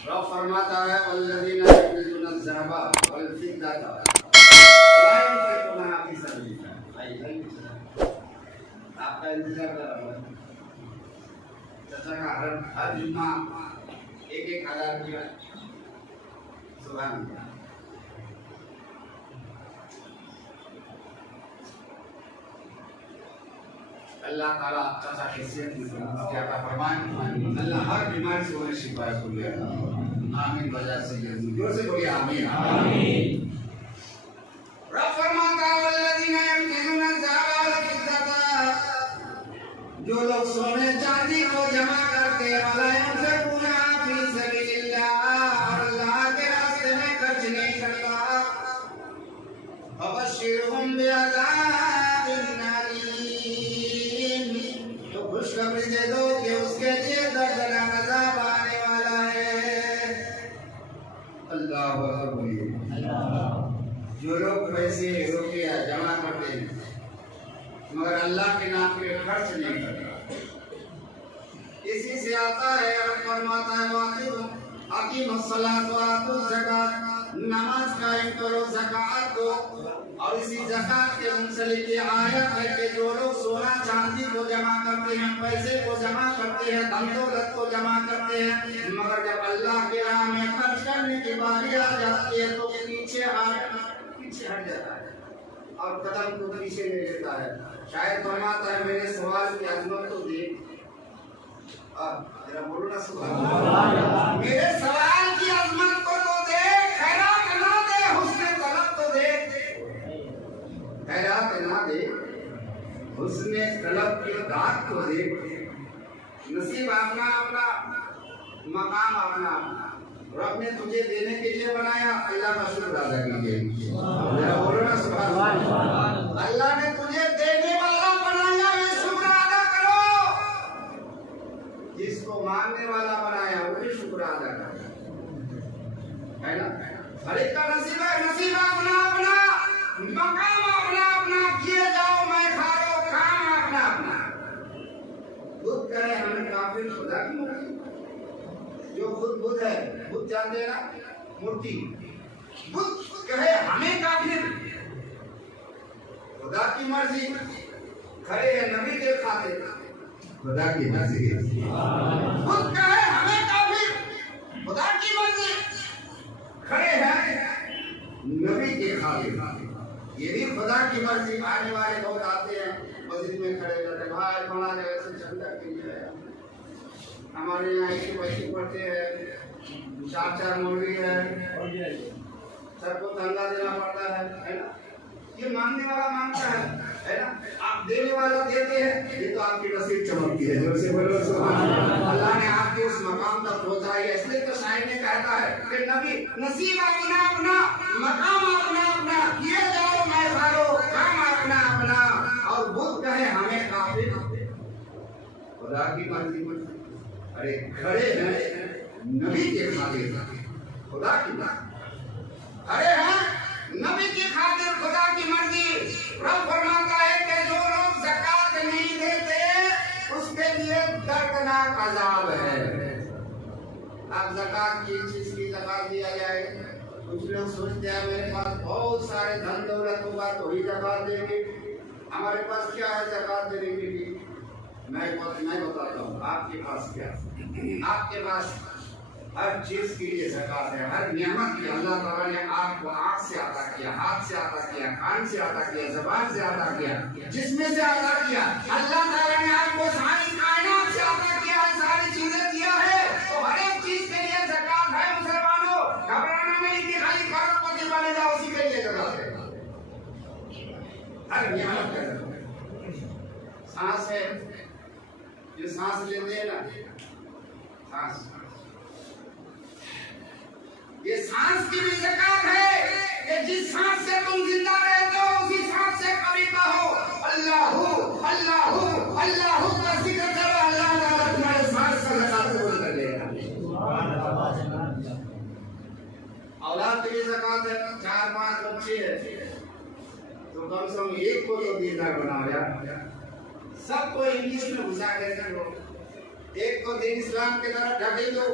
रब फरमाता है वल्लज़ीना युरीदूना ज़हबा वल फिद्दता ला युनफ़िक़ूनहा फ़ी सबिलिल्लाह। आपका इंतजार कर रहा हूं। चाचा का हर जुम्मा एक हज़ार की सुभान अल्लाह। अल्लाह ताला चाचा की सेहत की अता फरमाए। अल्लाह हर बीमारी से उन्हें शिफा दे। आमीन। वजह से ये जोर से बोलिए आमीन आमीन। रब फरमाता है वल्लज़ीना युरीदूना ज़हबा वल फिद्दता, जो लोग सोने चांदी को जमा करते हैं वला युनफ़िक़ूनहा फ़ी सबिलिल्लाह, और अल्लाह के रास्ते में खर्च नहीं करता, फबश्शिरहुम बिअज़ाबिन अलीम, तो खुशखबरी दे दो कि उसके लिए दर्दनाक अज़ाब आने वाला है। अल्लाहु अकबर। जो लोग पैसे रुपया जमा करते हैं मगर अल्लाह के नाम पे खर्च नहीं करता, इसी से आता है और फरमाता है अकीमुस्सलात व आतुज़ ज़कात, नमाज कायम करो, ज़कात दो। और इसी ज़कात के मुंसलिक ये आयत है कि जो लोग सोना चांदी को जमा करते हैं, पैसे को जमा करते हैं, धन दौलत को जमा करते हैं, मगर जब अल्लाह के राह में खर्च करने की बारी आ जाती है तो पीछे हट जाता है और कदम को पीछे ले लेता है। शायद फरमाता है मेरे सवाल की अजमत तो देख, जरा बोलो ना सुभान अल्लाह, मेरे सवाल की अजमत को तो देख, खैरात ना दे, हुस्न तलब तो देख, खैरात ना दे, हुस्न तलब की दात तो देख, नसीब अपना अपना, मकाम अपना अपना। रब ने तुझे देने के लिए बनाया, अल्लाह का शुक्र अदा कीजिए। बोलो ना सुभान अल्लाह। अल्लाह ने तुझे देने वाला बनाया, ये शुक्र अदा करो। जिसको मानने वाला बनाया वो भी शुक्र अदा करे, है ना। हर एक का नसीब है, नसीब अपना अपना, मकाम अपना अपना, किए जाओ मैं खा लो, काम अपना अपना। बुद्ध कहे हमें काफिर खुदा की मूर्ति, जो खुद बुद्ध है, बुद्ध जानते हैं ना, मूर्ति। बुद्ध कहे हमें काफिर, खुदा की मर्जी, खड़े हैं नबी के खातिर, खुदा की मर्जी। बुद्ध कहे हमें काफिर, खुदा की मर्जी, खड़े हैं नबी के खातिर, ये भी खुदा की मर्जी। आने वाले लोग आते हैं मस्जिद में खड़े रहते, भाई फला जगह से चंदा कीजिए, हमारे यहाँ ऐसे पैसे पड़ते हैं, 4 मौलवी है, सबको तंगा देना पड़ता है ना। ये मांगने वाला मांगता है ना, आप देने वाला देते हैं, ये तो आपकी नसीब चमकती है। जोर से बोलो सुभान अल्लाह। अल्लाह ने आपके उस मकाम तक पहुंचाई है, इसलिए तो शायर ने कहता है कि नबी नसीब अपना अपना, मकाम अपना अपना, किए जाओ मैं करो, काम अपना अपना। और बुद्ध कहे हमें काफिर, खुदा की मर्जी। अरे खड़े हैं नबी के खातिर, खुदा की मर्जी, खड़े हैं नबी की खातिर, खुदा की मर्जी। रब फरमाता है कि जो लोग ज़कात नहीं देते उसके लिए दर्दनाक अज़ाब है। अब ज़कात की चीज की ज़कात दिया जाए, कुछ लोग सोचते हैं मेरे पास बहुत सारे धन दौलत होगा तो ही ज़कात देंगे, हमारे पास क्या है ज़कात देने के लिए। मैं बताता हूँ आपके पास क्या है। आपके पास हर चीज के लिए ज़कात है, हर नियामत की अल्लाह ताला ने आपको आँख से अता किया, हाथ से अता किया, कान से अता किया, ज़बान से अता किया, जिस्म से अता किया। अल्लाह ताला ने आपको सारी कायनात से अता किया है, सारी चीजें दिया है, तो हर एक चीज के लिए ज़कात है। मुसलमानों घबराना नहीं कि खाली करोड़पति बने जाओ उसी के लिए ज़कात है। हर नियामत का सांस है, जो सांस लेते हैं ना, सांस, ये सांस की भी ज़कात है कि जिस सांस से तुम जिंदा रहते हो उसी सांस से कभी कहो अल्लाहू अल्लाहू अल्लाहू का जिक्र करो, अल्लाह ताला तुम्हारे सांस का ज़कात कबूल कर लेगा। औलाद की भी ज़कात है, 4-5 बच्चे हैं तो कम से कम एक को तो दीनदार बनाओ यार। सबको इंग्लिश में घुसा के रखो, एक को दीन इस्लाम की तरफ ढकेल दो,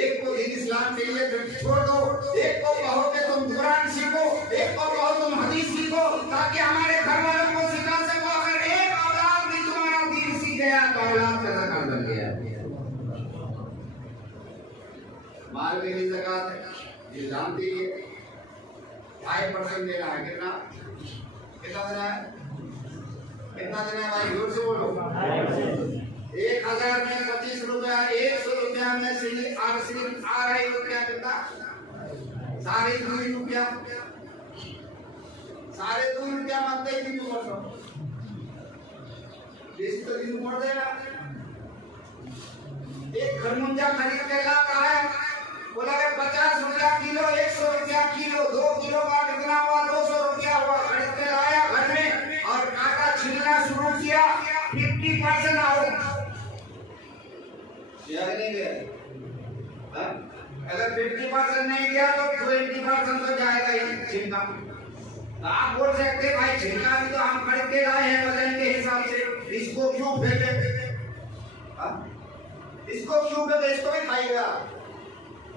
एक को दीन इस्लाम के लिए छोड़ दो, एक को कहो कि तुम कुरान सीखो, एक को कहो तुम हदीस सीखो, ताकि हमारे घर वालों को सिखा सको। अगर एक औलाद भी तुम्हारा दीन सीख गया तो औलाद का ज़कात बन गया। माल में भी ज़कात है, ये जानती है 5% देना है। कितना कितना देना है? कितना देना है भाई? जोर से बोलो। 1000 में 25 रुपया, 100 रुपया में सिर्फ 2.5 रुपया कितना? 2.5 रुपया, 2.5 रुपया मानते ही नहीं बोल रहा। इस तो दिन मोड़ देना। एक खरमुंजा खरीद के ला रहा है, बोला कि 50 रुपया किलो, 100 रुपया किलो, 2 किलो का कितना हुआ? 200 रुपया हुआ। खरीद के लाया घर में और काटा छीलना शुरू किया। 50% आओ नहीं गया। अगर 50% नहीं गया तो 20% तो जाएगा ही छिलका। आप बोल सकते भाई छिलका भी तो हम खरीद के लाए हैं वजन के हिसाब से, इसको क्यों फेंके? इसको क्यों फेंके? इसको भी खाएगा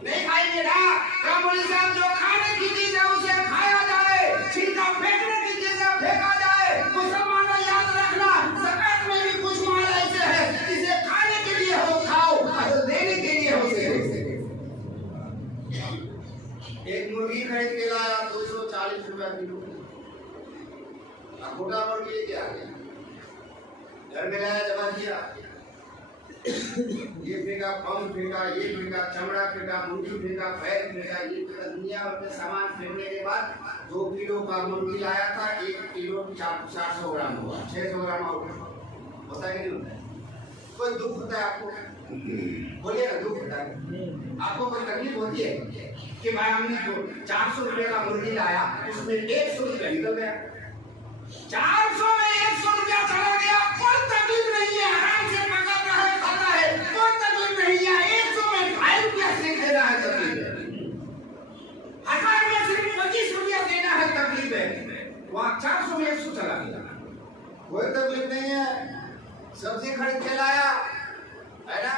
नहीं? खाएंगे ना। रामोली साहब जो खाने की चीज है उसे खाया जाए, छिलका फेंकने की चीज है फेंका जाए। मुसलमानों याद रखना, ज़कात में भी कुछ माल ऐसे है जिसे खाने के लिए हो खाओ, और देने के लिए हो से। एक मुर्गी खरीद के लाया 240 रुपया किलो। गोटा मुर्गी क्या घर में लाया, जमा किया, ये फेंका, पंख फेंका, ये फेंका, चमड़ा फेंका, मुर्गी फेंका, पैर फेंका, ये फेंका, दुनिया भर के सामान फेंकने के बाद 2 किलो का मुर्गी लाया था। 1 किलो 400 ग्राम हुआ, 600 ग्राम होता है कि नहीं होता है? कोई दुख होता है आपको? बोलिए ना, दुख होता है आपको? कोई तकलीफ होती है कि भाई हमने 400 रुपये का मुर्गी लाया, उसमें 100 रुपया निकल गया, 400 में 100 रुपया चला गया, कोई तकलीफ नहीं है, आराम से पकाता है, खाता है, कोई तकलीफ नहीं है। 100 में 2.5 रुपया से देना है, तकलीफ है। 1000 में सिर्फ 25 रुपया देना है, तकलीफ है। वहाँ 400 में 100 चला गया, कोई तकलीफ नहीं है। सब्जी खरीद के लाया है ना,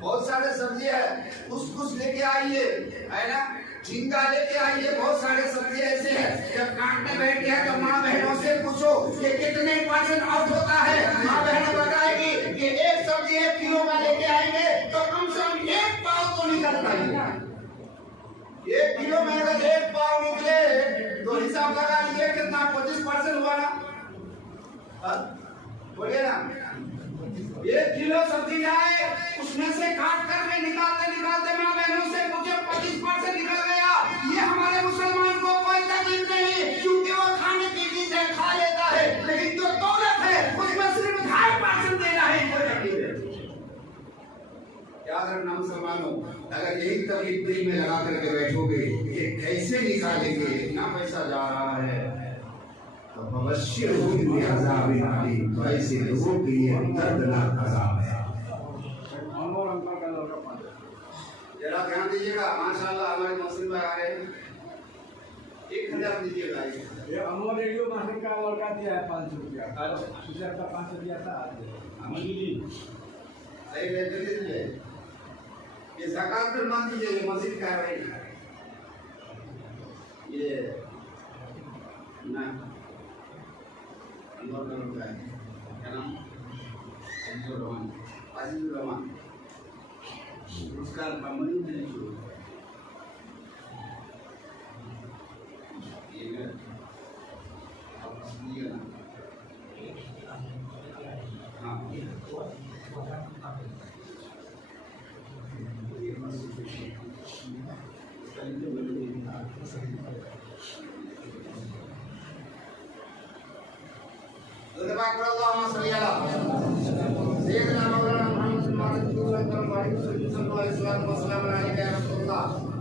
बहुत सारे सब्जी है, कुछ लेके आइए है ना, झींगा लेके आइए, बहुत सारे सब्जी ऐसे हैं। जब काटने बैठे हैं तो माँ बहनों से पूछो कि कितने % ऑफ होता है। माँ बहनें बताएगी कि एक सब्जी 1 किलो का लेके आएंगे तो कम से कम 1 पाव तो निकलता है। 1 किलो में अगर 1 पाव निकले तो हिसाब लगा लीजिए कितना? 25% हुआ ना? बोलिए ना। 1 किलो सब्जी लाए, उसमें से काट करके निकालते निकालते माँ बहनों से पूछे 25% निकल गया। ये हमारे मुसलमान को कोई तकलीफ नहीं, क्योंकि वो खाने की चीज है, खा लेता है। लेकिन जो दौलत है उसमें सिर्फ 2.5% देना है, कोई तकलीफ है। याद रखना मुसलमानों, अगर यही तकलीफ दिल में लगा करके बैठोगे ये कैसे निकालेंगे, इतना पैसा जा रहा है, तो ऐसे लोगों के लिए दर्दनाक अज़ाब है। जरा ध्यान दीजिएगा, माशाल्लाह हमारे मौसम में आ रहे हैं। 1000 दीजिएगा। ये अमोल रेडियो मासिक का और का दिया है 500 रुपया, सुशर का 500 दिया था। सही ले दीजिए, ये ज़कात पर मान दीजिए, ये मस्जिद का है ये ना का है, क्या नाम? अजीजुर रहमान उसका कंपनी नहीं शुरू ये हाँ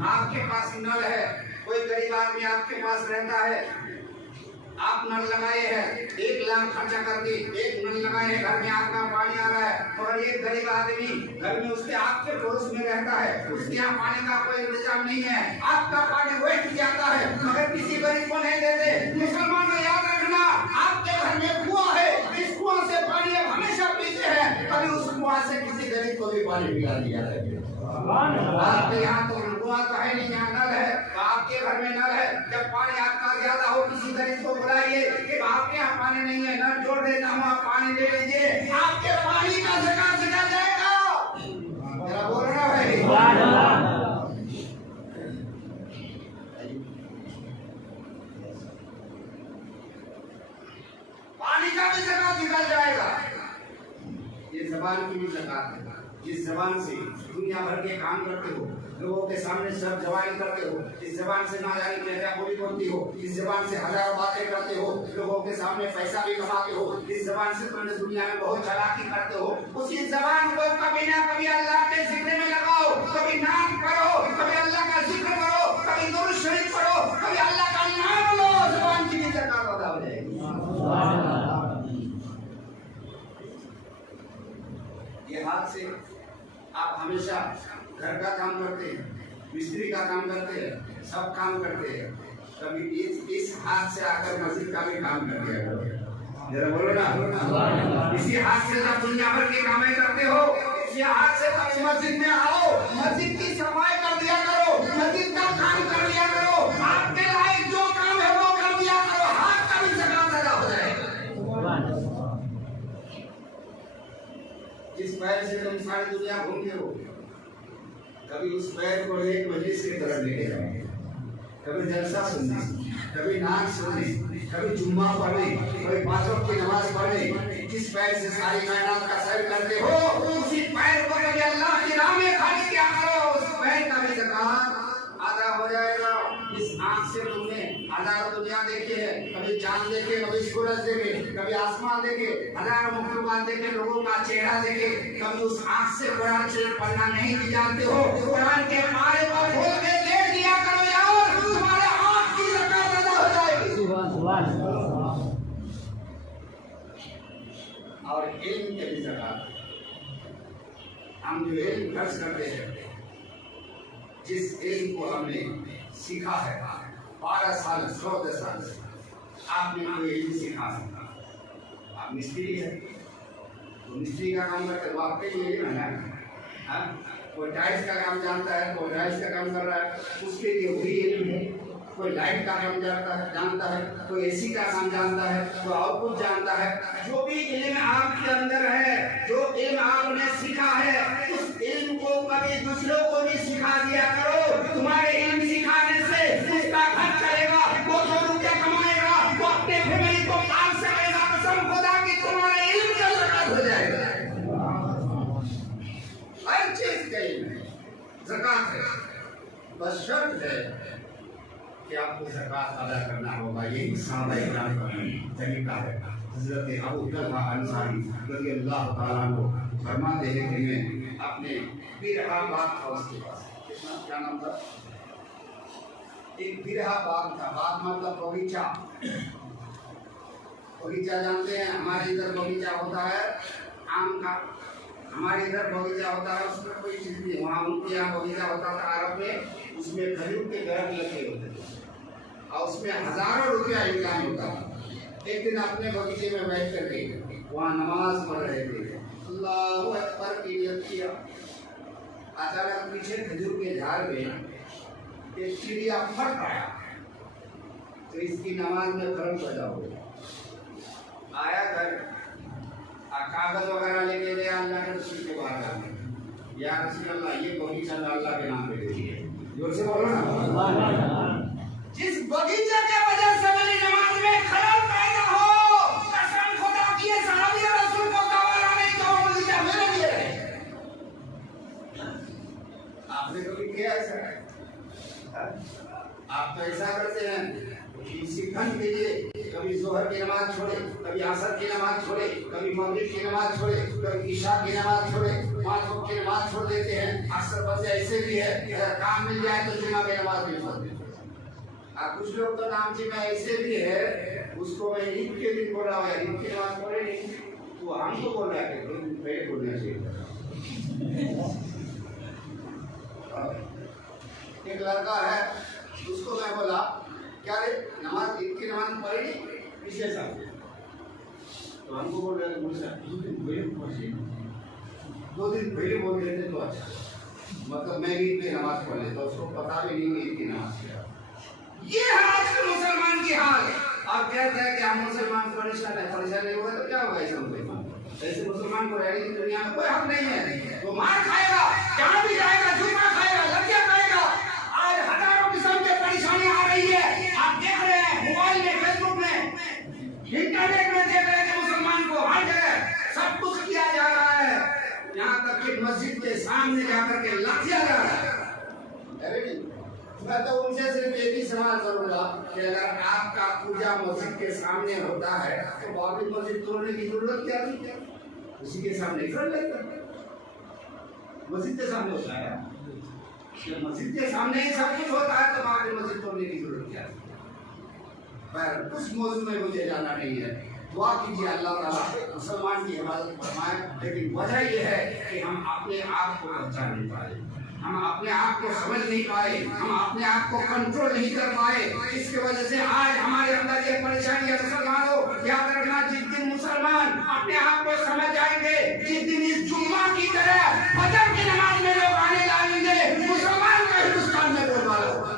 आपके पास नल है, कोई गरीब आदमी आपके पास रहता है, आप नल लगाए हैं, 1 लाख खर्चा करके 1 नल लगाए हैं, घर में आपका पानी आ रहा है, और एक गरीब आदमी घर में उसके आपके पड़ोस में रहता है, उसके यहाँ पानी का कोई इंतजाम नहीं है, आपका पानी वेस्ट जाता है, मगर किसी गरीब को नहीं देते। मुसलमानों याद रखना, बोलना, आपके घर में कुआं है, इस कुआं से पानी आप हमेशा पीते हैं, कभी उस कुआं से किसी गरीब को भी पानी पिला दिया है? आपके यहाँ तो कुआं तो है नहीं, यहाँ नल है, तो आपके घर में नल है, जब पानी आपका ज्यादा हो किसी गरीब को बुलाइए कि आपके यहाँ पानी नहीं है, नल जोड़ देता हूँ, आप पानी ले लीजिए, आपके पानी का ज़कात निकल जाएगा। जरा बोलो ना भाई। पानी का भी ज़कात निकल जाएगा। ये ज़बान की भी ज़कात है। जिस ज़बान से दुनिया भर के काम करते हो, लोगों के सामने सब जवानी करते हो, इस ज़बान से ना जाने क्या बोली बोलती हो, इस ज़बान से हजारों बातें करते हो, लोगों के सामने पैसा भी कमाते हो, इस ज़बान से तुमने दुनिया में बहुत चालाकी करते हो, उसी ज़बान को कभी ना कभी अल्लाह के जिक्र में लगाओ, कभी नाम करो, कभी अल्लाह का जिक्र करो, कभी दुरूद शरीफ पढ़ो, कभी अल्लाह का नाम लो, ज़बान की भी ज़कात अदा हो जाएगी। ये हाथ से आप हमेशा घर का काम करते हैं, मिस्त्री का काम करते हैं, सब काम करते हैं, कभी इस हाथ से आकर मस्जिद का भी काम करते हैं। जरा बोलो ना, इसी हाथ से जब दुनिया भर के काम करते हो, इसी हाथ से कभी मस्जिद में आओ, मस्जिद की सफाई कर दिया करो, मस्जिद का काम कर दिया करो, आपके लायक जो काम है वो कर दिया करो, हाथ का भी ज़कात अदा हो जाएगा। जिस पैर से तुम सारी दुनिया घूमते हो, कभी उस पैर को एक मजलिस की तरफ लेके जाओ, कभी जलसा सुनने, कभी नाच सुनने, कभी जुम्मा पढ़ने, कभी पांच वक्त की नमाज पढ़ने, जिस पैर से सारी कायनात का सैर करते हो, उसी पैर को कभी अल्लाह की राह में खर्च किया करो, उस पैर का भी ज़कात अदा हो जाएगा। इस आँख से तुमने हजारों दुनिया देखी है, कभी चांद देखे, कभी सूरज देखे, कभी आसमान देखे, हजारों मखलूकात देखे, लोगों का चेहरा देखे, कभी उस आँख से कुरान शरीफ पढ़ना नहीं भी जानते हो, कुरान के पारे को खोल के देख दिया करो यार, तुम्हारे आँख की ज़कात अदा हो जाएगी। और इल्म के भी ज़कात, हम जो इल्म खर्च करते हैं, जिस इल्म को हमने सीखा है 12 साल 14 साल से, आपने कोई इल्म सीखा, आप मिस्त्री है तो मिस्त्री का काम करते हो, आपके लिए इल्म है ना। कोई टाइल्स का काम जानता है, कोई टाइल्स का काम कर रहा है, उसके लिए वही इल्म है। कोई लाइट का काम जानता है, कोई एसी का काम जानता है, कोई और कुछ जानता है। जो भी इल्म आपके अंदर है, जो इल्म आपने सीखा है, उस इल्म को कभी दूसरों को भी सिखा दिया करो। तुम्हारे इल्म सिखाने से उसका घर चलेगा, वो 2 रुपया कमाएगा, वो अपने फैमिली को पाल सकेगा। कसम खुदा की तुम्हारे इल्म का ज़कात हो जाएगा। हर चीज का इल्म ज़कात है, बस शर्त है कि आपको ज़कात अदा करना होगा। यही सहाबाए किराम का तरीका है। हज़रत अबू तलहा अंसारी रज़ियल्लाहु ताला अन्हु फरमाते हैं कि मैं अपने बिरहा बाग था, उसके पास कितना क्या नाम था, एक बिरहा बाग था। बाग मतलब बगीचा। बगीचा जानते हैं, हमारे इधर बगीचा होता है आम का, हमारे इधर बगीचा होता है उसमें कोई चीज नहीं। वहाँ उनके यहाँ बगीचा होता था अरब में, उसमें खजूर के दरख्त लगे होते थे और उसमें हजारों रुपया इनकम होता था। एक दिन अपने बगीचे में बैठ करके वहाँ नमाज पढ़ रहे थे, अल्लाहु अकबर की नियत किया। अचानक पीछे खजूर के झाड़ में एक चिड़िया फट आया, तो इसकी नमाज में फर्क पैदा हो गया। आया घर, कागज वगैरह लेके गया अल्लाह के रसूल के बाहर, या रसूल अल्लाह ये बगीचा अल्लाह के नाम पे दे दिए। जोर से बोलो ना। जिस बगीचे के वजह से मेरी नमाज में खलल पैदा हो, कसम खुदा की सहाबी रसूल को गवारा नहीं तो बगीचा मेरे लिए रहे। आपने कभी किया ऐसा? आप तो ऐसा करते हैं शिक्षण के लिए, कभी जोहर की नमाज छोड़े, कभी असर की नमाज छोड़े, कभी मगरिब की नमाज छोड़े, कभी ईशा की नमाज छोड़े, 5 वक्त की नमाज छोड़ देते हैं। अक्सर बच्चे ऐसे भी है, अगर काम मिल जाए तो जुमा की नमाज भी छोड़ देते हैं। कुछ लोग तो नाम जी में ऐसे भी है, उसको मैं ईद के दिन बोल रहा हूँ ईद की नमाज पढ़े नहीं, तो हमको बोल रहा है कि पहले बोलना चाहिए। एक लड़का है, उसको मैं बोला क्या रे नमाज ईद की नमाज पढ़ी नहीं? किसके साथ? तो हमको बोल रहे थे मुझसे 2 दिन पहले बोल रहे थे तो अच्छा, मतलब मैं ईद पे नमाज पढ़ लेता, उसको पता भी नहीं ईद की नमाज क्या। ये है आज के मुसलमान की हाल। आप कहते हैं कि हम मुसलमान परेशान नहीं होगा तो क्या होगा ऐसे मुसलमान? ऐसे मुसलमान को रहने की दुनिया में कोई हक नहीं है। वो मार खाएगा, जहाँ भी जाएगा जुर्मा खाएगा, लड़कियां खाएगा। आज हजारों किस्म के परेशानी आ रही है। आप देख रहे हैं मोबाइल में, फेसबुक में, इंटरनेट में देख रहे हैं कि मुसलमान को हर जगह सब कुछ किया जा रहा है। यहाँ तक कि मस्जिद के सामने जाकर के लाठिया जा रहा है। अरे मैं तो उनसे सिर्फ एक ही सवाल करूंगा कि अगर आपका पूजा मस्जिद के सामने होता है तो बाकी मस्जिद तोड़ने की जरूरत क्या थी? उसी के सामने कर लेते, मस्जिद के सामने होता है। जब मस्जिद के सामने ही सब कुछ होता है तो बाकी मस्जिद तोड़ने की जरूरत क्या थी? पर उस मौजूद में मुझे जाना नहीं है। दुआ कीजिए अल्लाह ताला मुसलमान की हिफाजत फरमाए। लेकिन वजह यह है कि हम अपने आप को बचा नहीं पाए, हम अपने आप को समझ नहीं पाए, हम अपने आप को कंट्रोल नहीं कर पाए। इसकी वजह से आज हमारे अंदर ये परेशानी है। मुसलमानों याद रखना, जिस दिन मुसलमान अपने आप को समझ जाएंगे, जिस दिन इस जुम्मा की तरह फजर की नमाज में लोग आने लगेंगे, मुसलमान का हिंदुस्तान में बोलबाला होगा।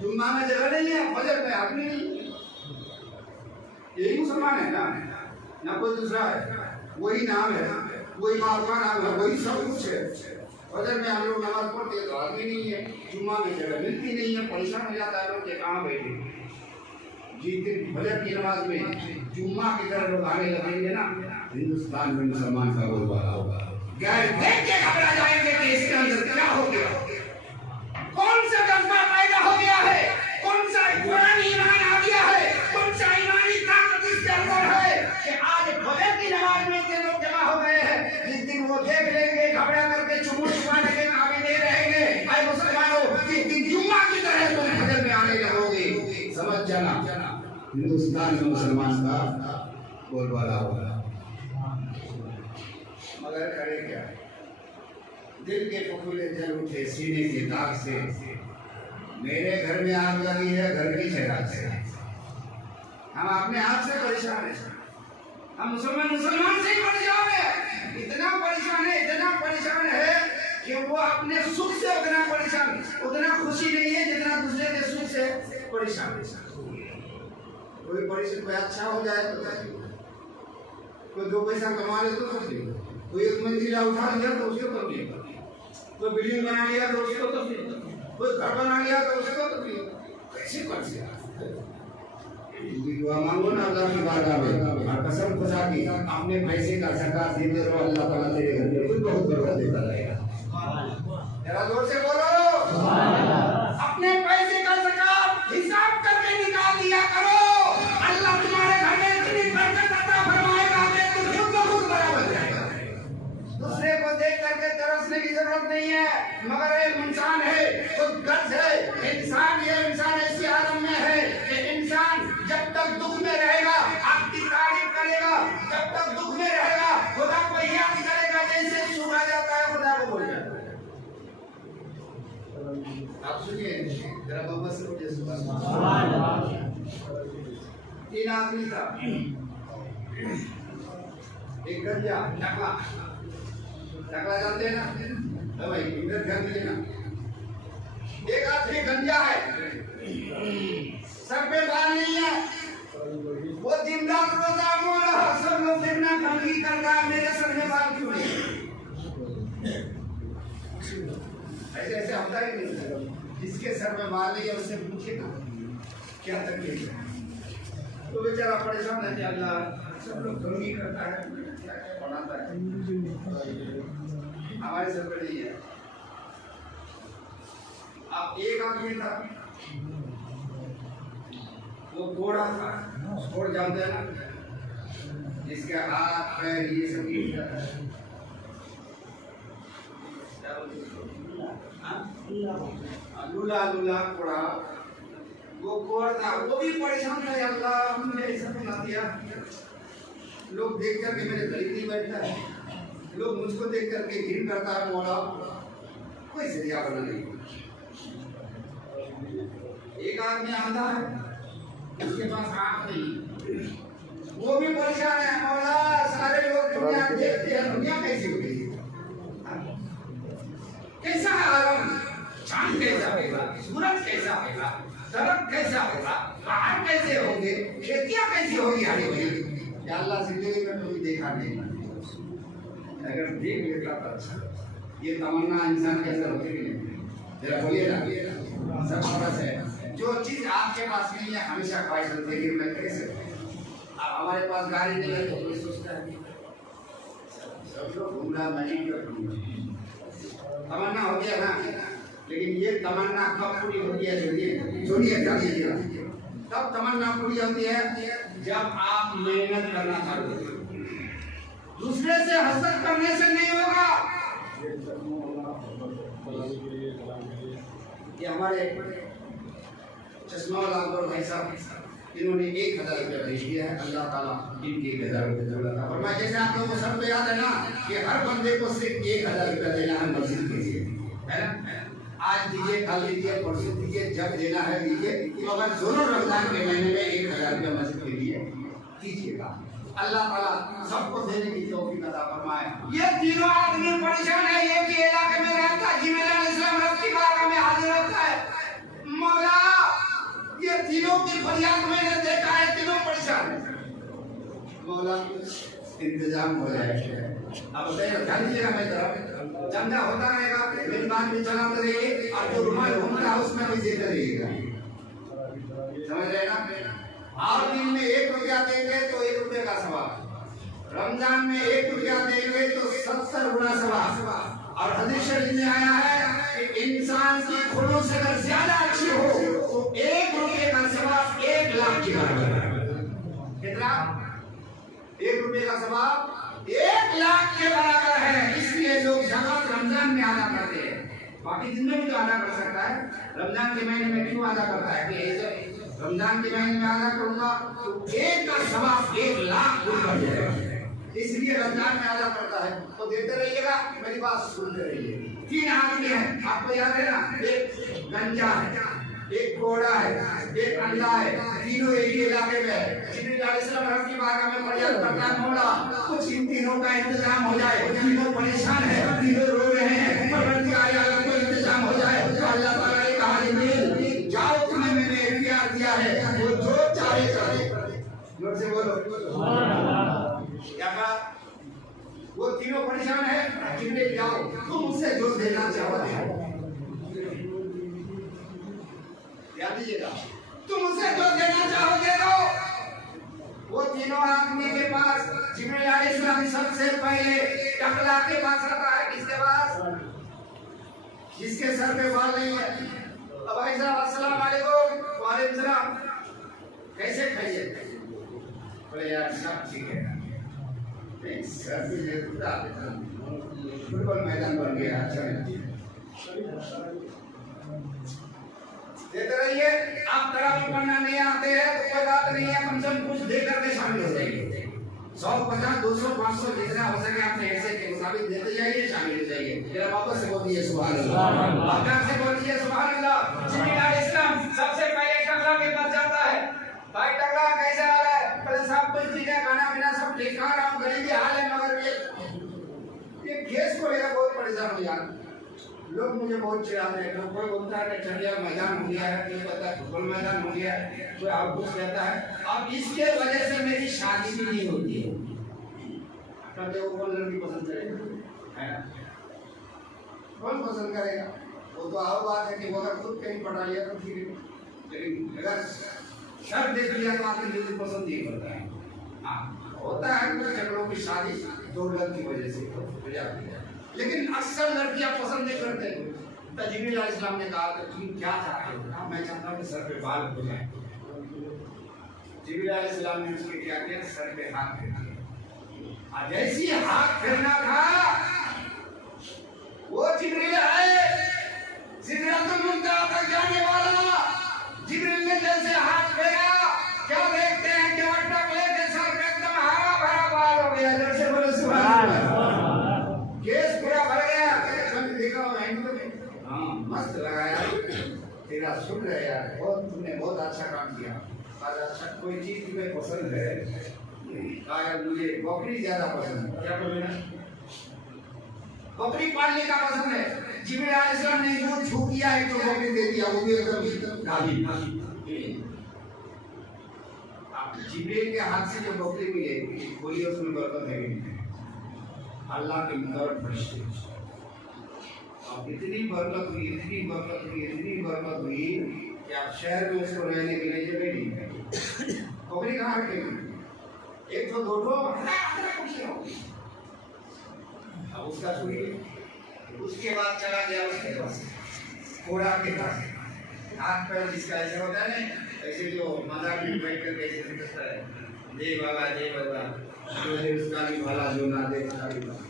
जुम्मा में जगह नहीं है, फजर में आदमी नहीं, यही मुसलमान है ना कोई दूसरा है। वही नाम है, वही बाप का नाम है, वही सब कुछ है। फजर में हम लोग नमाज पढ़ते तो आदमी नहीं है, जुम्मा में जगह मिलती नहीं है, परेशान हो जाता है लोग कि कहाँ बैठे। जिस दिन फजर की नमाज में जुम्मा की तरह लोग आने लगेंगे ना, हिंदुस्तान में मुसलमान का बोलबाला होगा। गैर देख के घबरा जाएंगे कि इसके अंदर क्या हो गया, कौन सा जज्बा पैदा हो गया है, कौन सा पुरानी ईमान आ गया है, कौन सा ईमानी ताकत इसके अंदर है कि आज फजर की नमाज में इतने लोग जमा हो गए हैं। जिस दिन वो देख लेंगे, घबरा करके चुमुट छुपाने के काबिल नहीं रहेंगे। भाई मुसलमानों, जिस दिन जुम्मा की तरह तुम फजर में आने लगोगे, समझ जाना हिंदुस्तान में मुसलमान का बोलबाला होगा। मगर करे क्या? दिल के फफूले जल उठे सीने के दाग से, मेरे घर में आग लगी है घर की चिराग से। हम अपने आप से परेशान हैं, हम मुसलमान से ही परेशान है। इतना परेशान है कि वो अपने सुख से उतना खुशी नहीं है जितना दूसरे के सुख से परेशान है। कोई अच्छा हो जाए तो कोई 2 पैसा कमा ले तो तकलीफ, कोई 1 मंजिला उठा लिया तो उसको तकलीफ, कोई बिल्डिंग बना लिया तो उसको तकलीफ, कोई घर बना लिया तो उसको तकलीफ। कैसे कर दिया? दुआ मांगो ना अल्लाह की बारगाह में, और कसम खुदा की अपने पैसे का ज़कात देते रहो, अल्लाह ताला तेरे घर में कुछ बहुत बरकत देता रहेगा। जरा जोर से बोलो, अपने पैसे का ज़कात हिसाब करके निकाल दिया करो। अल्लाह तुम्हारे घर में इतनी बरकत अता फरमाएगा कि तुम खुद ब खुद बराबर हो जाएगा। दूसरे को देख करके तरसने की जरूरत नहीं है, मगर एक इंसान है, खुद गर्ज है। इंसान ऐसी आलम में है कि इंसान जब तक दुख में रहेगा आपकी तारीफ करेगा, जब तक दुख में रहेगा खुदा को याद करेगा। जैसे सूखा जाता है खुदा को भूल जाता है। आप सुनिए जरा मोहम्मद से बोलिए सुभान अल्लाह। 3 आदमी था, एक गंजा टकला जानते हैं ना भाई, इधर ध्यान देना। एक आदमी गंजा है, सर पे बाल नहीं है, वो दिन रात रोजा मोला, सब लोग देखना कंगी करता है, मेरे सर में बाल क्यों नहीं? ऐसे होता ही नहीं। जिसके सर में बाल नहीं है उससे पूछे ना क्या तकलीफ है, तो बेचारा परेशान है कि अल्लाह सब लोग कंगी करता है, बनाता है, हमारे सर पे नहीं है। अब एक आदमी था, वो घोड़ा था, घोड़ जानते हैं ना, जिसके हाथ पैर ये सब लूला घोड़ा, वो घोड़ा था, वो भी परेशान था। अल्लाह हमने ऐसा बना दिया, लोग देख करके मेरे गरीब नहीं बैठता है, लोग मुझको देख करके घिन करता है, घोड़ा कोई जरिया बना नहीं। एक आदमी आंधा है, उसके पास आँख नहीं, वो भी परेशान है। मौला सारे लोग दुनिया देखते हैं, दुनिया कैसी होगी, कैसा है आलम, चांद कैसा होगा, सूरज कैसा होगा, दरख्त कैसा होगा, पहाड़ कैसे होंगे, खेतियां कैसी होगी हरी भरी। या अल्लाह जिंदगी में कभी देखा नहीं, अगर देख लेता तो अच्छा। ये तमन्ना इंसान के अंदर होती नहीं, जरा बोलिए ना, सब फर्ज है। जो चीज आपके पास नहीं है हमेशा ख्वाहिश होती है कि मैं कैसे, अब हमारे पास गाड़ी नहीं है तो कोई सोचता है सब लोग घूम रहा, मैं नहीं करूँगा, तमन्ना हो गया ना। लेकिन ये तमन्ना कब पूरी होती है, सुनिए जानिएगा, तब तमन्ना पूरी होती है जब आप मेहनत करना चालू करें। दूसरे से हसद करने से नहीं होगा। ये हमारे चश्मा वाला भाई साहब, इन्होंने 1000 रुपया भेज दिया है। अल्लाह ताला इनके 1000 रुपये और मैं जैसे आप लोगों को सब याद है ना कि हर बंदे को सिर्फ 1000 रुपया देना है मस्जिद के लिए, है ना। आज दीजिए, कल दीजिए, परसों दीजिए, जब देना है दीजिए। तो अगर दोनों रमजान के महीने में 1000 रुपया मस्जिद के लिए दीजिएगा, अल्लाह ताला सबको देने की तौफीक अता फरमाए। ये तीनों आदमी परेशान है, एक ही इलाके में रहता है, जिब्रील अलैहिस्सलाम रब की बारगाह में हाजिर होता है। मौला ये तीनों की फरियाद मैंने देखा है, तीनों परेशान है। मौला इंतजाम हो जाएगा, अब बताइए ध्यान दीजिएगा, मैं तरफ चंदा होता रहेगा, मेरी बात भी चलाते रहिए और जो रुमाल घूम रहा है उसमें भी देते रहिएगा, समझ रहे ना। और दिन में 1 रुपया देंगे तो 1 रुपये का सवाब, रमजान में 1 रुपया देंगे तो 70 गुना सवाब। और हदीस शरीफ में आया है कि इंसान की खुलूस अगर ज्यादा अच्छी हो तो 1 रुपये का सवाब 1 लाख की बराबर है। कितना? 1 रुपये का सवाब 1 लाख के बराबर है। इसलिए लोग ज़कात रमजान में अदा करते हैं, बाकी दिन में भी तो अदा कर सकता है, रमजान के महीने में क्यों अदा करता है कि रमजान के महीने में अदा करूंगा तो 1 का सवाब 1 लाख गुना बढ़ जाएगा, इसलिए रमजान में अदा करता है। तो देते रहिएगा, मेरी बात सुनते रहिए। 3 आदमी है, आपको याद है ना, एक गंजा है, एक घोड़ा है, एक अंडा है, तीनों एक ही इलाके में है। जिब्रील अलैहिस्सलाम रब की बारगाह में फरियाद करता है, मौला कुछ इन तीनों का इंतजाम हो जाए, तीनों परेशान है, तीनों रो रहे हैं, अल्लाह को इंतजाम हो जाए। तो अल्लाह ताला ने कहा जिब्रील जाओ, तुम्हें मैंने इख्तियार दिया है, वो जो चाहे करे। जोर से बोलो क्या बात। वो तीनों परेशान है, जिब्रील जाओ तुम मुझसे जो देना चाहो याद दीजिएगा, तुम मुझसे जो देना चाहो दे दो। वो तीनों आदमी के पास जिब्रील अलैहिस्सलाम सबसे पहले टकला के पास आता है, किसके पास? जिसके सर पे बाल नहीं है। अब भाई साहब अस्सलाम वालेकुम। वालेकुम सलाम। कैसे खाइए? बोले यार सब ठीक है, नहीं सर भी पूरा फुटबॉल मैदान बन गया, अच्छा देते रहिए। आप तरावी पढ़ना नहीं आते हैं तो कोई बात नहीं है, कम से कम कुछ दे करके शामिल हो जाइए। 100, 50, 200, 500 जितना हो सके अपने हिस्से के मुताबिक देते जाइए, शामिल हो जाइए। जरा वापस से बोलिए सुभान अल्लाह, आकर से बोलिए सुभान अल्लाह। जिब्रील अलैहिस्सलाम सबसे पहले टकला के पास जाता है। भाई टकला कैसा हाल है? पहले सब कुछ ठीक है, खाना पीना सब ठीक खा रहा हूँ, गरीबी हाल है, मगर ये गैस को लेकर बहुत परेशान हो यार। लोग मुझे बहुत चिढ़ाते हैं, कोई बोलता है चढ़िया मैदान हो गया है, कोई कहता है फुटबॉल मैदान हो गया है, कोई आउटबुक कहता है। अब इसके वजह से मेरी शादी भी नहीं होती है। कहते वो कौन लड़की पसंद करेगा, है कौन पसंद करेगा? वो तो और बात है कि वो अगर खुद कहीं पढ़ा लिया तो ठीक है, लेकिन अगर शर्त देख लिया तो आपकी दिल पसंद नहीं करता है। हाँ होता है कुछ झगड़ों की शादी 2 लड़क की वजह से हो जाती है, लेकिन अक्सर लड़कियां पसंद नहीं करते। तो जिब्रील अलैहिस्सलाम ने कहा कि तुम क्या चाहते हो? मैं चाहता हूँ कि सर पे बाल हो जाए। जिब्रील अलैहिस्सलाम ने उसके क्या किया, सर पे हाथ फेर दिया। जैसे ही हाथ फेरना था वो जिब्रील आए, सिदरतुल मुंतहा तक जाने वाला। जिब्रील ने जैसे हाथ फेरा, क्या देखते हैं कि टकले के सर पे एकदम हरा भरा बाल हो गया। जैसे बोले सुभान अल्लाह, केस पूरा भर गया। देखा हो में, हाँ मस्त लगाया, तेरा शुक्र है यार, बहुत तुमने बहुत अच्छा काम किया। पसंद है, मुझे बकरी ज्यादा पसंद है। क्या बोले ना, बकरी पालने का पसंद है। जिब्रील अलैहिस्सलाम ने जो छू किया है तो बकरी दे दिया, वो भी एकदम गाली। जिब्रील के हाथ से जो बकरी मिले, बोलिए उसमें बरकत है कि नहीं? अल्लाह के मुकर्रम फरिश्ते, अब इतनी बरकत हुई, इतनी बरकत हुई, इतनी बरकत हुई कि आप शहर में उसको रहने के लिए जगह नहीं है। बकरी कहाँ रखेगी? एक तो दो अब उसका सुनिए। उसके बाद चला गया उसके पास, घोड़ा के पास, हाथ पैर जिसका ऐसा होता है ना, ऐसे जो मजाक में बैठ कर कैसे करता है, जय बाबा जय बाबा, जो है उसका भी भला, जो ना दे उसका भी भला।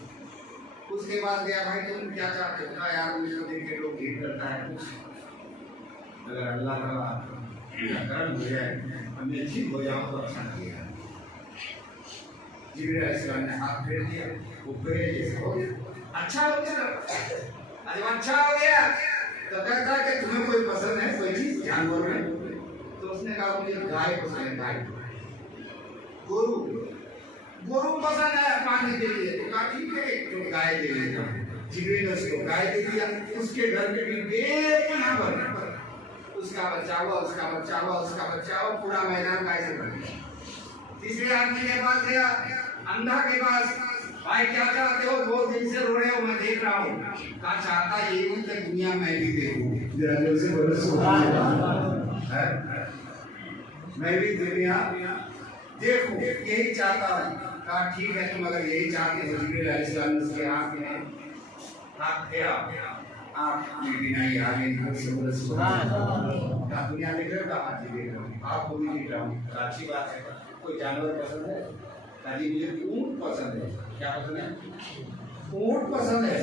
उसके बाद गया, भाई तुम क्या चाहते हो? कहा यार मुझे देख के लोग भीड़ करता है, कुछ अगर अल्लाह का करम हो जाए, हमें ठीक हो जाओ तो अच्छा लगेगा। जिब्रील अलैहिस्सलाम ने हाथ फेर दिया, वो फेरे जैसे हो गया, अच्छा हो गया। अरे अच्छा हो गया तो कहता कि तुम्हें कोई पसंद है, कोई चीज जानवर में? तो उसने कहा मुझे गाय पसंद है, गाय, गोरू पसंद है पानी के लिए। तो कहा ठीक है, तो गाय दे देता हूं। जिब्रील ने उसको गाय दे दिया। उसके घर में भी बेपनाह भर, उसका बच्चा हुआ, उसका बच्चा हुआ, उसका बच्चा हुआ, पूरा मैदान गाय से भर गया। तीसरे आदमी के पास गया, अंधा के पास, भाई क्या चाहते हो? 2 दिन से रो रहे हो, मैं देख रहा हूँ। कहा चाहता यही हूँ कि दुनिया में भी देखूं, जरा जोर से बोलो सुभान अल्लाह, मैं भी दुनिया देखूं, यही चाहता हूँ। कहा ठीक है, तुम अगर यही चाहते हो, जिब्रील अलैहिस्सलाम ने उसके हाथ में हाथ फेरा, आप भी नहीं आगे से बोलो सुभान अल्लाह। दुनिया देख रहे हो, कहा जी देख रहा हूँ, आपको भी देख रहा हूँ, अच्छी बात है। कोई जानवर पसंद है? कहा मुझे ऊंट पसंद है। क्या पसंद है? ऊंट पसंद है,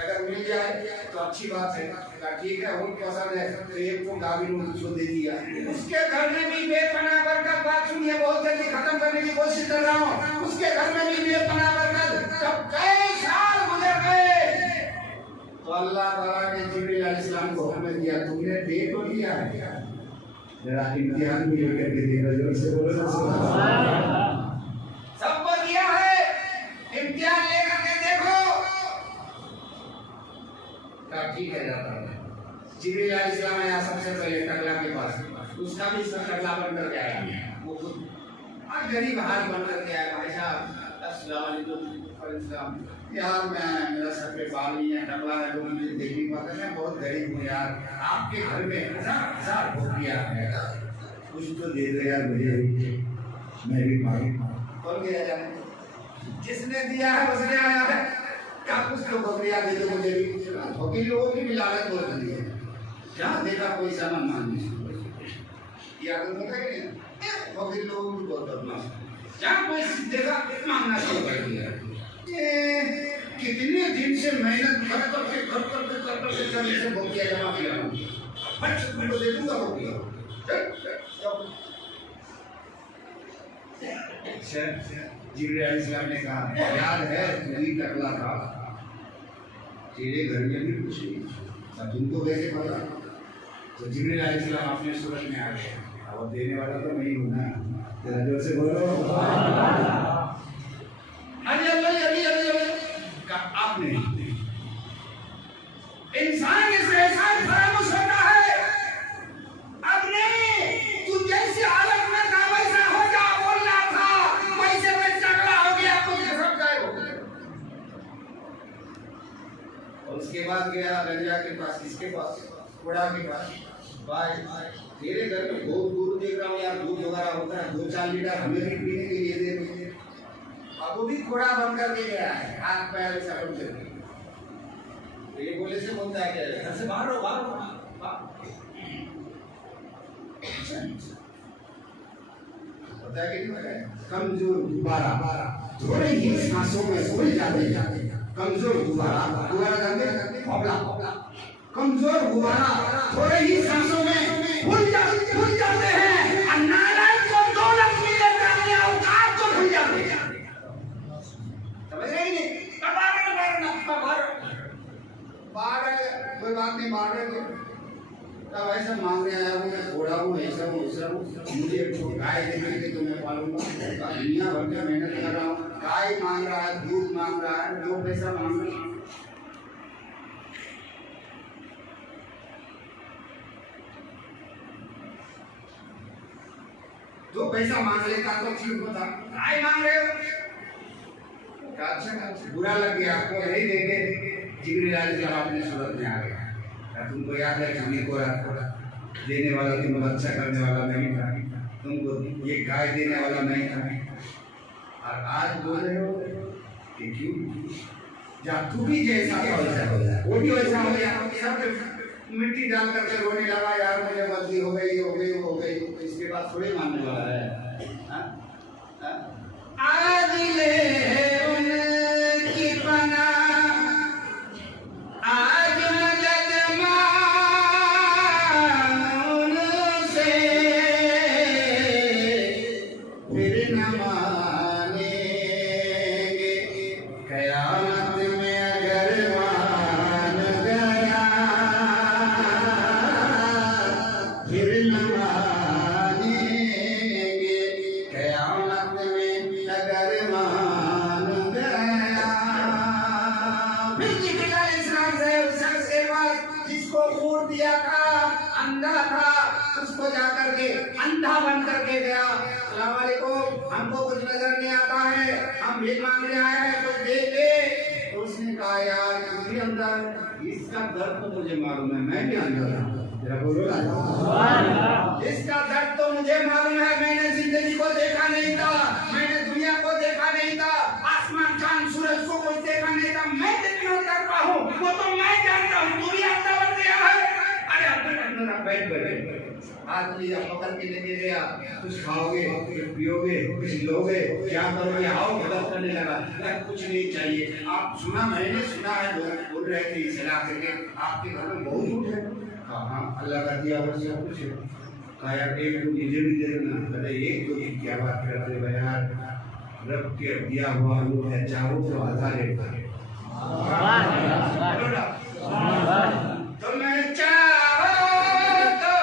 अगर मिल जाए तो अच्छी बात है। कहा ठीक है, ऊंट पसंद है, तो एक को गाभिन उसको दे दिया। उसके घर में भी बेपनाह बरकत। बात सुनिए, बहुत जल्दी खत्म करने की कोशिश कर रहा हूँ। उसके घर में भी बेपनाह बरकत। जब कई साल गुजर गए तो अल्लाह ताला ने जिब्रील अलैहिस्सलाम को हुक्म दिया, तुमने दे तो दिया है, जरा इम्तिहान भी लेकर के देखो, जोर से बोलो ना सुभान अल्लाह। सबको दिया है, इम्तिहान लेकर के देखो। क्या ठीक है, जाता है। जिब्रील अलैहिस्सलाम आया सबसे पहले टकला के पास, उसका भी टकला बनकर के आया, वो खुद गरीब हाल बनकर के आया। भाई साहब अस्सलाम वालेकुम, यार मैं, मेरा सर पे बाल नहीं है, टकला है, लोग मुझे देख नहीं पाते, मैं बहुत गरीब हूँ यार, आपके घर में 1000 बकरियां है, कुछ तो दे दो यार मुझे, मैं भी मारूं। कौन गया जाने, जिसने दिया है उसने आया है। क्या कुछ तो बकरियां दे दो मुझे भी, फकीर लोगों की भी लालच बहुत होती है, जहाँ देखा कोई सामान मांगने या तो होता है कि फकीर लोगों की बहुत बदमाश, जहाँ कोई देखा मांगना शुरू कर दिया। कितने दिन से मेहनत कर करके से बकरियां जमा किया हूँ, मैं दे दूंगा बकरियां। जिब्रील अलैहिस्सलाम ने कहा याद है तू ही टकला था, तेरे घर में भी कुछ नहीं, तुमको कैसे पता? तो जिब्रील अलैहिस्सलाम अपने सूरत में आ गए, अब देने वाला तो मैं ही हूँ ना, जरा जोर से बोलो। अरे आप नहीं, इंसान इस एहसान फरामोश होता है। अब नहीं, तू जैसी हालत में था वैसा हो जा, बोलना था, वैसे में टकला हो गया, कुछ सब गायब हो गया। और उसके बाद गया रंजा के पास, किसके पास? घोड़ा के पास। भाई तेरे घर में बहुत दूर देख रहा हूँ यार, दूध वगैरह होता है, 2-4 लीटर हमें भी पीने के लिए दे दो। अब वो भी घोड़ा बन कर के गया है, हाथ पैर ऐसा बन करके। तो ये बोले से बोलता है क्या, घर से बाहर हो, पता है कि नहीं? कमजोर दोबारा थोड़े ही सांसों में भूल जाते, कमजोर दोबारा जानते, कमजोर गुब्बारा थोड़े ही सांसों में भूल जाते हैं, और नारायण को दौलत मिले अपने औकात को भूल जाते हैं। समझ रहे नहीं? कोई बात नहीं, मार रहे थे तब ऐसा मांग रहे हैं, मैं घोड़ा हूँ, ऐसा हूँ, मुझे गाय देने के तो मैं पालू मैं मेहनत कर रहा हूँ, गाय मांग रहा है, दूध मांग रहा है, 2 पैसा मांग रहा है। दो पैसा मांग लेता तो ठीक होता, गाय मांग रहे हो। अच्छा बुरा लग गया आपको, यही देखे जिब्रील जब अपने सूरत में आ गया। तुमको याद है खाने को देने वाला, तुमको अच्छा करने वाला नहीं था, तुमको ये गाय देने वाला नहीं था, और आज बोल रहे हो कि क्यों? जब तू भी जैसा था वैसा हो जाए, वो भी वैसा हो गया। सब मिट्टी डाल करके रोने लगा, यार मुझे गलती हो गई, हो गई, हो गई। इसके बाद थोड़ी मानने वाला है। आज ले उनकी पना, आज मदद उनसे, फिर न मानेंगे कयामत में अगर मान गया, फिर न मानेंगे कयामत में अगर मान गया। फिर जिब्रील अलैहिस्सलाम से जिसको फूट दिया था, अंधा था, उसको जाकर के अंधा बन करके गया। अस्सलाम वालेकुम, हमको कुछ नजर नहीं आता है, हम भीख मांगने आए हैं, कुछ दे दे। तो उसने कहा यार तू भी अंधा है, इसका दर्द तो मुझे मालूम है, मैं भी अंधा था। तेरा बोलो इसका दर्द तो मुझे मालूम है, मैंने जिंदगी को देखा नहीं था, मैंने दुनिया को देखा नहीं था, आसमान चांद सूरज को कुछ देखा नहीं था, मैं कितना करता हूँ वो तो मैं जानता हूँ, तू भी अंधा बन गया है। अरे अंदर बैठ बैठ आदमी जब पकड़ के लेके गया, कुछ खाओगे, कुछ पियोगे, कुछ लोगे, क्या करोगे? आओ गलत करने लगा, कुछ नहीं चाहिए। आप सुना, मैंने सुना है लोग बोल रहे थे इस इलाके के आपके घर में बहुत झूठ है। हाँ अल्लाह का दिया हुआ सब कुछ है। कहा यार एक दो मुझे भी दे देना। अरे एक दो की क्या बात करते हो यार, रब के दिया हुआ वो है, चारों को आधा लेता है। तो मैं चाहो तो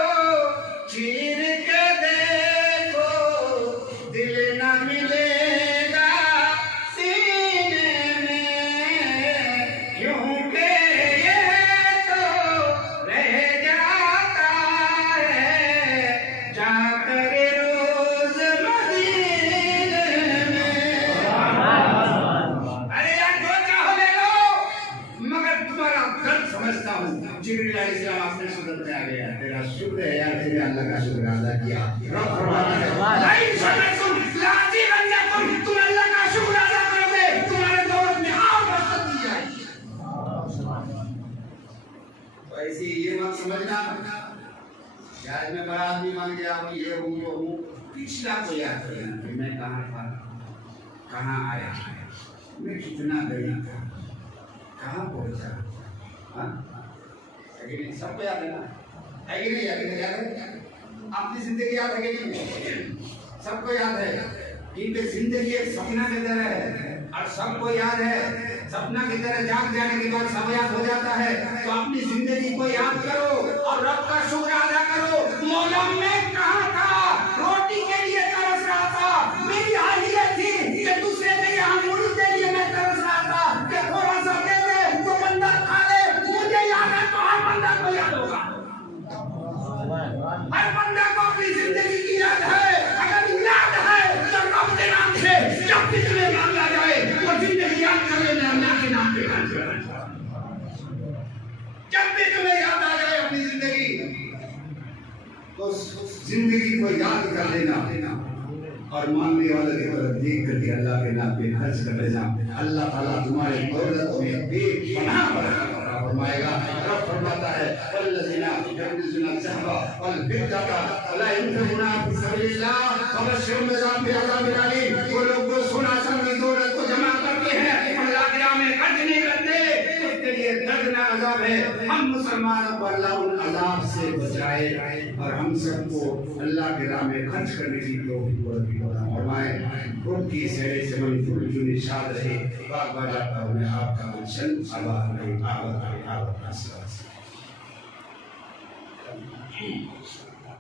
चीर के देखो, दिल न मिलेगा सीने में, क्योंकि ये तो रह जाता है जाकर रोज मदीने में। अरे यार जो चाहो ले लो, मगर तुम्हारा दर्द समझता हूँ। जिब्रील अलैहिस्सलाम अपने सूरत में आ गया। तेरा शुक्र है यार, तेरे अल्लाह का शुक्र अदा किया। रब फरमाता है नहीं शरकुम लाजी अन्नकुम, तुम अल्लाह का शुक्र अदा करोगे, तुम्हारे दौलत में और बरकत दी जाएगी। तो ऐसे ये मत समझना यार मैं बड़ा आदमी मान गया हूँ, ये हूँ वो हूँ। पिछला को याद करना कि मैं कहाँ था, कहाँ आया, मैं कितना गरीब था, कहाँ पहुँचा। सबको याद है ना, है कि नहीं? याद है? अपनी जिंदगी याद है कि नहीं? सबको याद है कि जिंदगी एक सपना की तरह है, और सबको याद है सपना की तरह जाग जाने के बाद सब याद हो जाता है। तो अपनी जिंदगी को याद करो और रब का शुक्र अदा करो। मौला मैं कहाँ था, रोटी के लिए तरस रहा था, मेरी हाल ये थी कि दूसरे के यहाँ मुड़ी के लिए मैं तरस रहा था कि थोड़ा सा दे दे तो बंदा खा ले। मुझे याद है तो हर बंदा को याद होगा, हर बंदा को अपनी जिंदगी की याद है। अगर याद है तो रब के नाम से जब भी तुम्हें मांगा जाए वो जिंदगी याद कर लेना, अल्लाह के नाम पे याद करना। जब भी तुम्हें याद आ जाए अपनी जिंदगी, तो जिंदगी को याद कर लेना और मांगने वाले की तरफ देख करके अल्लाह के नाम पे खर्च कर लेना। अल्लाह ताला तुम्हारे दौलत में बेपनाह बरकत फरमाएगा। रब फरमाता है वल्लज़ीना यकनिज़ूना ज़हबा वल फिद्दता वला युनफिक़ूना फी सबीलिल्लाह फबश्शिरहुम बिअज़ाबिन अलीम। वो लोग जो सोना चांदी दौलत को जमा करते हैं, अल्लाह के राह में खर्च नहीं करते, उसके लिए दर्दनाक अज़ाब है। हम मुसलमानों को अल्लाह उन अज़ाब से बचाए और हम सबको अल्लाह के राह में खर्च करने की तौफीक फरमाए। खुद की सेहरे से मन फूल जो निशाद रहे, बाग बाजाता हूँ मैं आपका मंशन आबाद रहे, आबाद रहे, आबाद रहे।